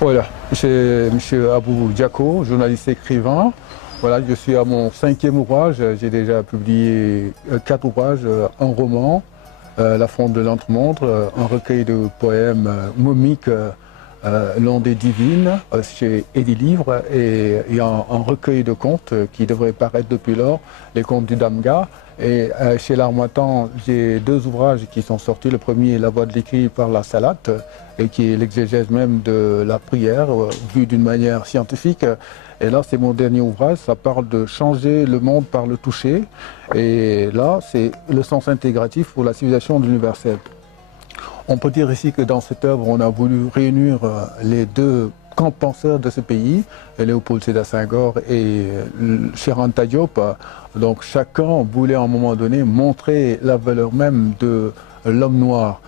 Voilà, c'est M. Abou Diako, journaliste écrivain. Voilà, je suis à mon 5e ouvrage. J'ai déjà publié 4 ouvrages, un roman, La Fronde de l'Entremontre, un recueil de poèmes momiques, L'Ondée divine, chez Édilivre, et un recueil de contes qui devrait paraître depuis lors, Les Contes du Damga. Et chez l'Harmattan, j'ai 2 ouvrages qui sont sortis. Le premier, La Voix de l'écrit par la Salate, et qui est l'exégèse même de la prière, vue d'une manière scientifique. Et là, c'est mon dernier ouvrage, ça parle de changer le monde par le toucher. Et là, c'est le sens intégratif pour la civilisation de l'universel. On peut dire ici que dans cette œuvre, on a voulu réunir les 2 grands penseurs de ce pays, Léopold Sédar Senghor et Cheikh Anta Diop. Donc chacun voulait à un moment donné montrer la valeur même de l'homme noir.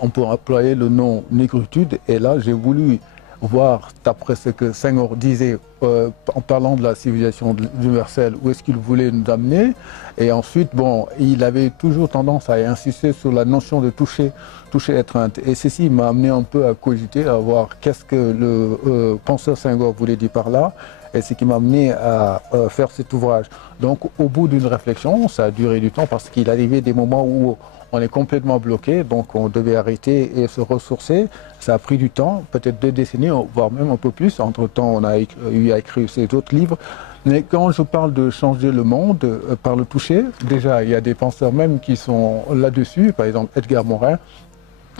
On peut employer le nom négritude, et là j'ai voulu voir, d'après ce que Senghor disait en parlant de la civilisation universelle, où est-ce qu'il voulait nous amener. Et ensuite, bon, il avait toujours tendance à insister sur la notion de toucher étreinte. Et ceci m'a amené un peu à cogiter, à voir qu'est-ce que le penseur Senghor voulait dire par là, et ce qui m'a amené à faire cet ouvrage. Donc au bout d'une réflexion, ça a duré du temps parce qu'il arrivait des moments où on est complètement bloqué, donc on devait arrêter et se ressourcer. Ça a pris du temps, peut-être 2 décennies, voire même un peu plus. Entre-temps, on a eu à écrire ces autres livres. Mais quand je parle de changer le monde par le toucher, déjà, il y a des penseurs même qui sont là-dessus. Par exemple, Edgar Morin,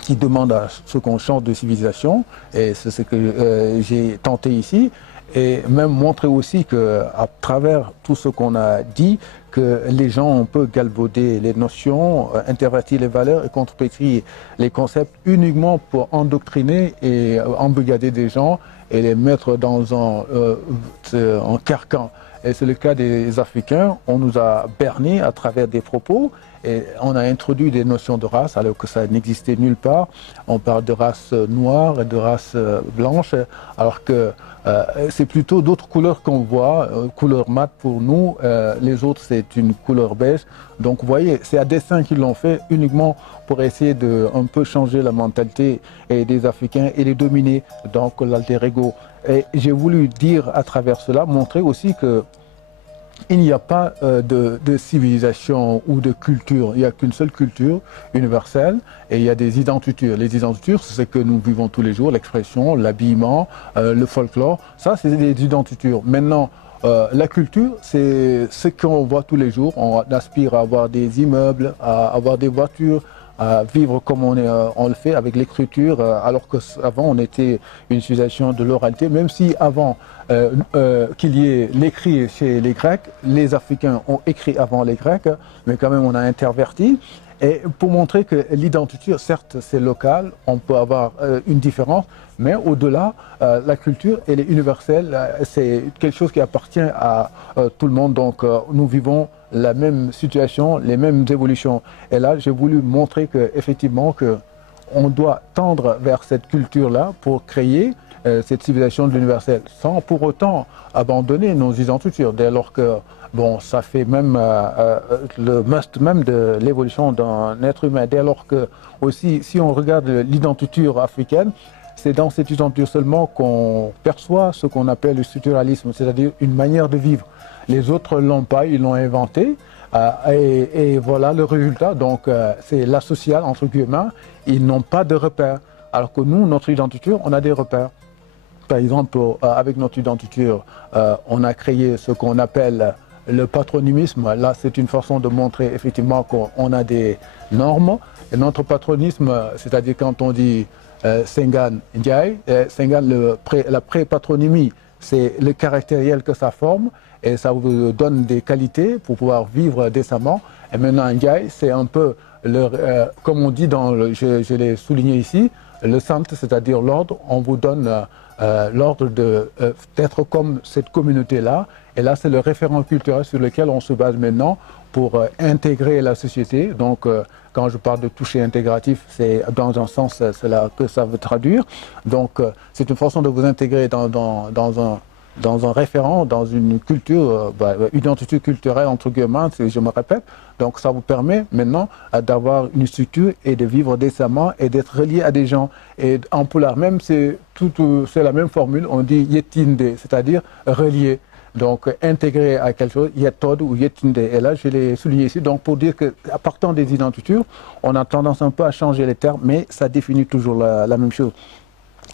qui demande à ce qu'on change de civilisation. Et c'est ce que j'ai tenté ici. Et même montrer aussi qu'à travers tout ce qu'on a dit, que les gens, on peut galvauder les notions, intervertir les valeurs et contrepétrir les concepts uniquement pour endoctriner et embrigader des gens et les mettre dans un carcan. Et c'est le cas des Africains. On nous a berné à travers des propos et on a introduit des notions de race alors que ça n'existait nulle part. On parle de race noire et de race blanche alors que c'est plutôt d'autres couleurs qu'on voit, couleur mate pour nous, les autres c'est une couleur beige. Donc vous voyez, c'est à dessein qu'ils l'ont fait uniquement pour essayer de un peu changer la mentalité des Africains et les dominer, donc l'alter ego. Et j'ai voulu dire à travers cela, montrer aussi que il n'y a pas de civilisation ou de culture, il n'y a qu'une seule culture universelle et il y a des identitures. Les identitures, c'est ce que nous vivons tous les jours, l'expression, l'habillement, le folklore, ça c'est des identitures. Maintenant, la culture, c'est ce qu'on voit tous les jours, on aspire à avoir des immeubles, à avoir des voitures, à vivre comme on le fait avec l'écriture, alors qu'avant on était une civilisation de l'oralité, même si avant qu'il y ait l'écrit chez les Grecs, les Africains ont écrit avant les Grecs, mais quand même on a interverti. Et pour montrer que l'identité, certes c'est local, on peut avoir une différence, mais au-delà, la culture elle est universelle, c'est quelque chose qui appartient à tout le monde, donc nous vivons la même situation, les mêmes évolutions. Et là, j'ai voulu montrer qu'effectivement, on doit tendre vers cette culture-là pour créer cette civilisation de l'universel, sans pour autant abandonner nos identités, dès lors que, bon, ça fait même le must même de l'évolution d'un être humain, dès lors que, aussi, si on regarde l'identité africaine, c'est dans cette identité seulement qu'on perçoit ce qu'on appelle le structuralisme, c'est-à-dire une manière de vivre. Les autres ne l'ont pas, ils l'ont inventé, et voilà le résultat. Donc c'est l'asocial entre guillemets, ils n'ont pas de repères. Alors que nous, notre identité, on a des repères. Par exemple, avec notre identité, on a créé ce qu'on appelle le patronymisme. Là, c'est une façon de montrer effectivement qu'on a des normes. Et notre patronymisme, c'est-à-dire quand on dit Senghane Ndiaye, Senghane, la pré-patronymie, c'est le caractériel que ça forme et ça vous donne des qualités pour pouvoir vivre décemment. Et maintenant, Ndiaye, c'est un peu, comme on dit, je l'ai souligné ici, le centre, c'est-à-dire l'ordre, on vous donne l'ordre d'être comme cette communauté-là. Et là, c'est le référent culturel sur lequel on se base maintenant pour intégrer la société. Donc, quand je parle de toucher intégratif, c'est dans un sens cela que ça veut traduire. Donc, c'est une façon de vous intégrer dans dans un référent, dans une culture, identité culturelle, entre guillemets, je me répète. Donc ça vous permet maintenant d'avoir une structure et de vivre décemment et d'être relié à des gens. Et en pulaar même, c'est la même formule, on dit yettinde, c'est-à-dire relié. Donc intégré à quelque chose, yettode ou yettinde. Et là, je l'ai souligné ici, donc pour dire qu'à partant des identitures, on a tendance un peu à changer les termes, mais ça définit toujours la même chose.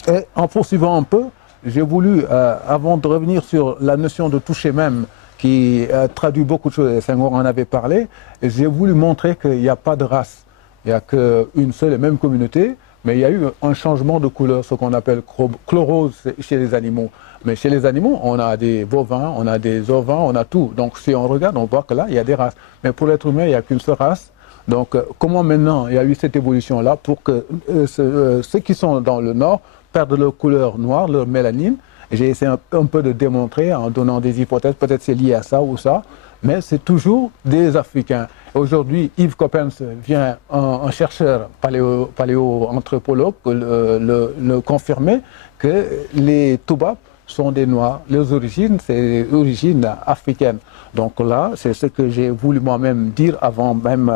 Et en poursuivant un peu, j'ai voulu, avant de revenir sur la notion de toucher même, qui traduit beaucoup de choses, et Senghor en avait parlé, j'ai voulu montrer qu'il n'y a pas de race, il n'y a qu'une seule et même communauté, mais il y a eu un changement de couleur, ce qu'on appelle chlorose chez les animaux. Mais chez les animaux, on a des bovins, on a des ovins, on a tout. Donc si on regarde, on voit que là, il y a des races. Mais pour l'être humain, il n'y a qu'une seule race. Donc comment maintenant il y a eu cette évolution-là pour que ceux qui sont dans le nord perdent leur couleur noire, leur mélanine. J'ai essayé un peu de démontrer en donnant des hypothèses, peut-être c'est lié à ça ou ça, mais c'est toujours des Africains. Aujourd'hui, Yves Coppens vient, un chercheur paléoanthropologue, le confirmer que les Toubabs sont des Noirs. Leurs origines, c'est l'origine africaine. Donc là, c'est ce que j'ai voulu moi-même dire avant même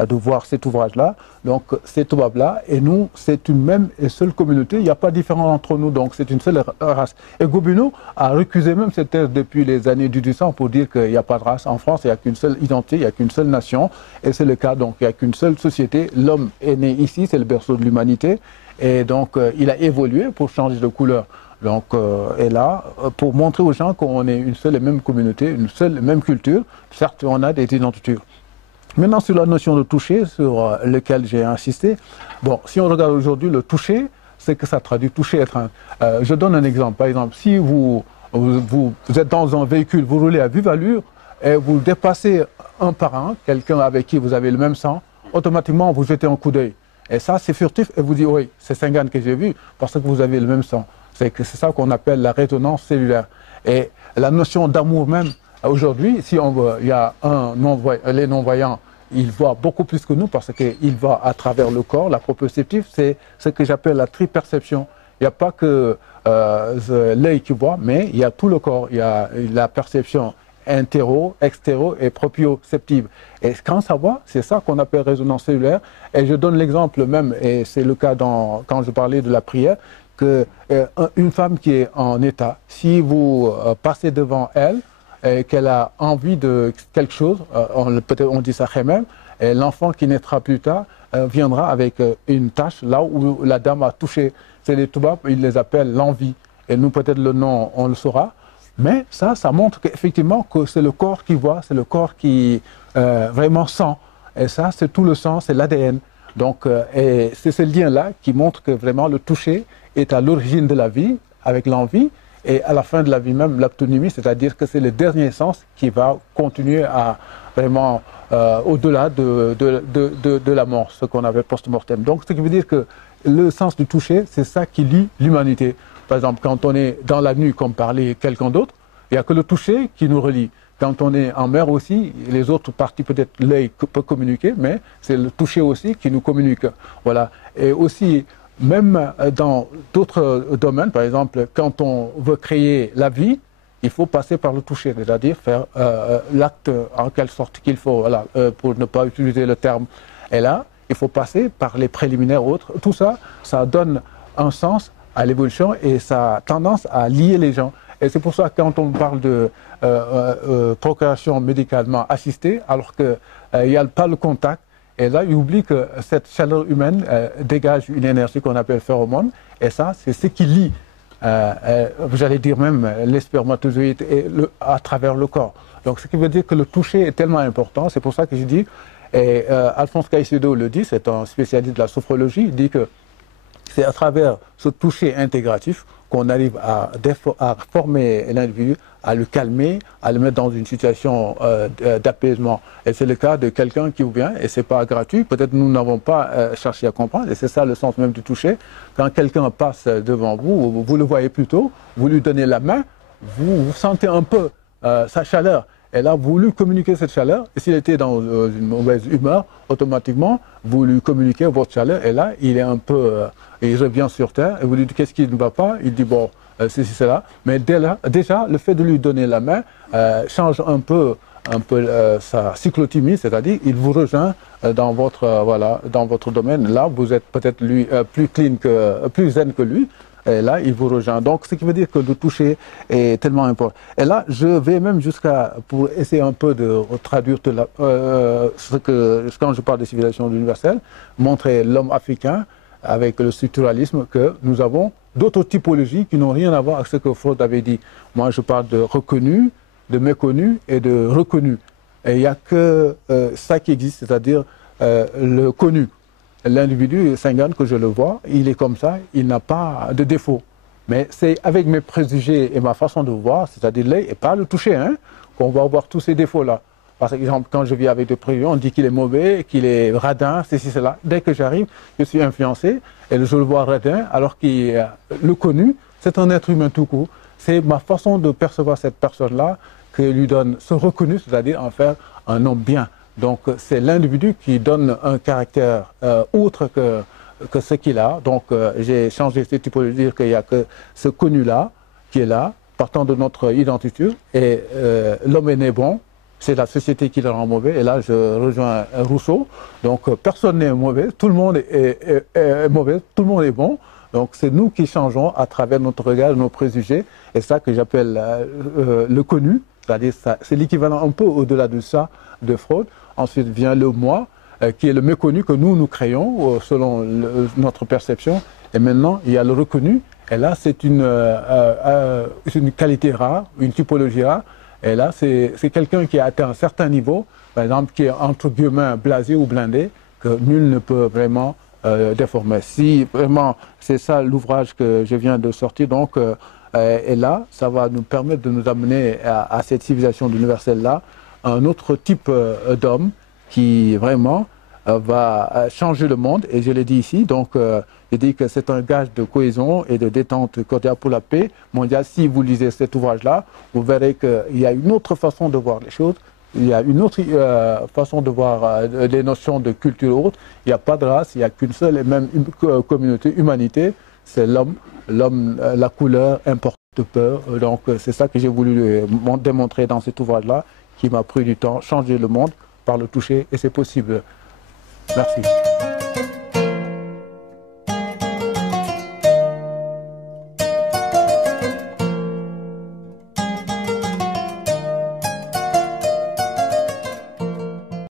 de voir cet ouvrage-là. Donc ces Toubabs-là, et nous, c'est une même et seule communauté. Il n'y a pas de différence entre nous, donc c'est une seule race. Et Gobineau a recusé même cette thèse depuis les années 1800 pour dire qu'il n'y a pas de race. En France, il n'y a qu'une seule identité, il n'y a qu'une seule nation. Et c'est le cas, donc il n'y a qu'une seule société. L'homme est né ici, c'est le berceau de l'humanité. Et donc il a évolué pour changer de couleur. Donc, et là, pour montrer aux gens qu'on est une seule et même communauté, une seule et même culture, certes, on a des identités. Maintenant, sur la notion de toucher, sur laquelle j'ai insisté, bon, si on regarde aujourd'hui le toucher, c'est que ça traduit toucher, étreindre. Je donne un exemple. Par exemple, si vous êtes dans un véhicule, vous roulez à vive allure et vous dépassez un par un, quelqu'un avec qui vous avez le même sang, automatiquement, vous jetez un coup d'œil. Et ça, c'est furtif et vous dites, oui, c'est Senghane que j'ai vu parce que vous avez le même sang. C'est ça qu'on appelle la résonance cellulaire. Et la notion d'amour même, aujourd'hui, si on veut, il y a les non-voyants, ils voient beaucoup plus que nous parce qu'ils voient à travers le corps. La proprioceptive, c'est ce que j'appelle la triperception. Il n'y a pas que l'œil qui voit, mais il y a tout le corps. Il y a la perception intéro, extéro et proprioceptive. Et quand ça voit, c'est ça qu'on appelle résonance cellulaire. Et je donne l'exemple même, et c'est le cas quand je parlais de la prière, qu'une femme qui est en état, si vous passez devant elle et qu'elle a envie de quelque chose, peut-être on dit ça même, et l'enfant qui naîtra plus tard viendra avec une tache là où la dame a touché. C'est les Toubabs, ils les appellent l'envie. Et nous, peut-être le nom, on le saura. Mais ça montre qu'effectivement que c'est le corps qui voit, c'est le corps qui vraiment sent. Et ça, c'est tout le sang, c'est l'ADN. Donc, et c'est ce lien-là qui montre que vraiment le toucher est à l'origine de la vie, avec l'envie, et à la fin de la vie même, l'aptonymie, c'est-à-dire que c'est le dernier sens qui va continuer à vraiment au-delà de la mort, ce qu'on appelle post-mortem. Donc, ce qui veut dire que le sens du toucher, c'est ça qui lie l'humanité. Par exemple, quand on est dans la nuit, comme parlait quelqu'un d'autre, il n'y a que le toucher qui nous relie. Quand on est en mer aussi, les autres parties, peut-être l'œil peut communiquer, mais c'est le toucher aussi qui nous communique. Voilà. Et aussi, même dans d'autres domaines, par exemple, quand on veut créer la vie, il faut passer par le toucher, c'est-à-dire faire l'acte en quelque sorte qu'il faut, voilà, pour ne pas utiliser le terme. Et là, il faut passer par les préliminaires autres. Tout ça, ça donne un sens à l'évolution et ça a tendance à lier les gens. Et c'est pour ça que quand on parle de procréation médicalement assistée, alors qu'il n'y a pas le contact, et là, il oublie que cette chaleur humaine dégage une énergie qu'on appelle phéromone, et ça, c'est ce qui lie, j'allais dire même, les spermatozoïdes à travers le corps. Donc, ce qui veut dire que le toucher est tellement important, c'est pour ça que je dis, et Alphonse Caicedo le dit, c'est un spécialiste de la sophrologie, il dit que c'est à travers ce toucher intégratif qu'on arrive à former l'individu, à le calmer, à le mettre dans une situation d'apaisement. Et c'est le cas de quelqu'un qui vous vient, et ce n'est pas gratuit, peut-être nous n'avons pas cherché à comprendre, et c'est ça le sens même du toucher. Quand quelqu'un passe devant vous, vous le voyez plutôt, vous lui donnez la main, vous sentez un peu sa chaleur. elle a voulu communiquer cette chaleur. Et s'il était dans une mauvaise humeur, automatiquement, vous lui communiquez votre chaleur. Et là, il est un peu, il revient sur terre et vous lui dites qu'est-ce qui ne va pas. Il dit bon, ceci, cela. Mais déjà, le fait de lui donner la main change un peu sa cyclothymie, c'est-à-dire il vous rejoint dans votre domaine. Là, vous êtes peut-être plus zen que lui. Et là, il vous rejoint. Donc, ce qui veut dire que le toucher est tellement important. Et là, je vais même pour essayer un peu de traduire quand je parle de civilisation universelle, montrer l'homme africain avec le structuralisme, que nous avons d'autres typologies qui n'ont rien à voir avec ce que Freud avait dit. Moi, je parle de reconnu, de méconnu et de reconnu. Et il n'y a que ça qui existe, c'est-à-dire le connu. L'individu, Senghane, que je le vois, il est comme ça, il n'a pas de défaut. Mais c'est avec mes préjugés et ma façon de voir, c'est-à-dire l'œil, et pas le toucher, hein, qu'on va voir tous ces défauts-là. Par exemple, quand je vis avec des préjugés, on dit qu'il est mauvais, qu'il est radin, ceci, cela. Dès que j'arrive, je suis influencé et je le vois radin, alors que le connu, c'est un être humain tout court. C'est ma façon de percevoir cette personne-là qui lui donne ce reconnu, c'est-à-dire en faire un homme bien. Donc c'est l'individu qui donne un caractère autre que ce qu'il a. Donc j'ai changé cette typologie de dire qu'il n'y a que ce connu-là qui est là, partant de notre identité. Et l'homme est né bon, c'est la société qui le rend mauvais. Et là je rejoins Rousseau. Donc personne n'est mauvais, tout le monde est mauvais, tout le monde est bon. Donc c'est nous qui changeons à travers notre regard, nos préjugés. Et ça que j'appelle le connu, c'est-à-dire c'est l'équivalent un peu au-delà de ça de Freud. Ensuite vient le moi, qui est le méconnu que nous créons selon notre perception. Et maintenant, il y a le reconnu. Et là, c'est une qualité rare, une typologie rare. Et là, c'est quelqu'un qui a atteint un certain niveau, par exemple, qui est entre guillemets blasé ou blindé, que nul ne peut vraiment déformer. Si vraiment, c'est ça l'ouvrage que je viens de sortir, donc, et là, ça va nous permettre de nous amener à cette civilisation universelle-là, un autre type d'homme qui vraiment va changer le monde. Et je l'ai dit ici, donc je dis que c'est un gage de cohésion et de détente cordiale pour la paix mondiale. Si vous lisez cet ouvrage-là, vous verrez qu'il y a une autre façon de voir les choses. Il y a une autre façon de voir des notions de culture haute. Il n'y a pas de race, il n'y a qu'une seule et même communauté, humanité. C'est l'homme. L'homme, la couleur importe peu. Donc c'est ça que j'ai voulu démontrer dans cet ouvrage-là, qui m'a pris du temps, changer le monde par le toucher, et c'est possible. Merci.